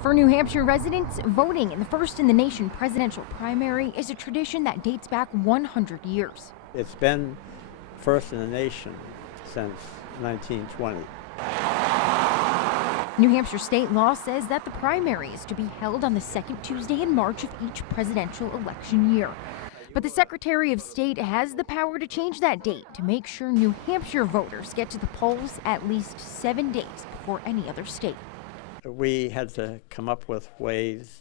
For New Hampshire residents, voting in the first-in-the-nation presidential primary is a tradition that dates back 100 years. It's been first in the nation since 1920. New Hampshire state law says that the primary is to be held on the second Tuesday in March of each presidential election year. But the Secretary of State has the power to change that date to make sure New Hampshire voters get to the polls at least 7 days before any other state. We had to come up with ways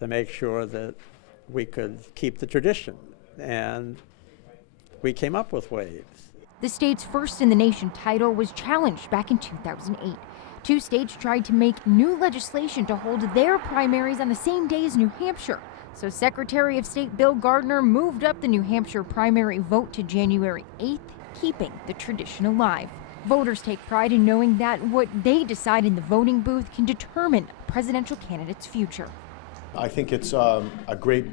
to make sure that we could keep the tradition, and we came up with ways. The state's first-in-the-nation title was challenged back in 2008. 2 states tried to make new legislation to hold their primaries on the same day as New Hampshire. So Secretary of State Bill Gardner moved up the New Hampshire primary vote to January 8th, keeping the tradition alive. Voters take pride in knowing that what they decide in the voting booth can determine a presidential candidate's future. I think it's a great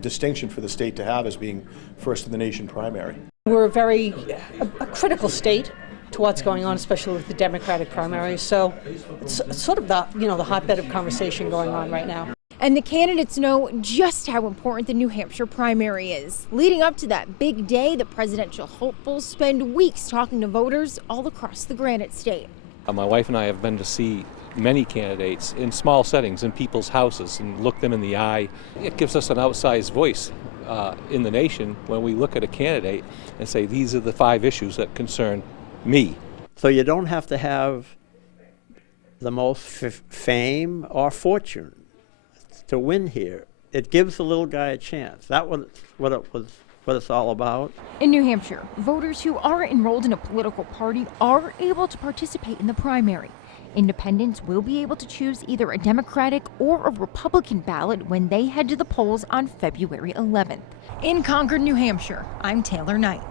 distinction for the state to have as being first in the nation primary. We're a critical state to what's going on, especially with the Democratic primary. So it's sort of the hotbed of conversation going on right now. And the candidates know just how important the New Hampshire primary is. Leading up to that big day, the presidential hopefuls spend weeks talking to voters all across the Granite State. My wife and I have been to see many candidates in small settings, in people's houses, and look them in the eye. It gives us an outsized voice in the nation when we look at a candidate and say, these are the 5 issues that concern me. So you don't have to have the most fame or fortune to win here. It gives the little guy a chance. That's what it's all about. In New Hampshire, voters who are enrolled in a political party are able to participate in the primary. Independents will be able to choose either a Democratic or a Republican ballot when they head to the polls on February 11th. In Concord, New Hampshire, I'm Taylor Knight.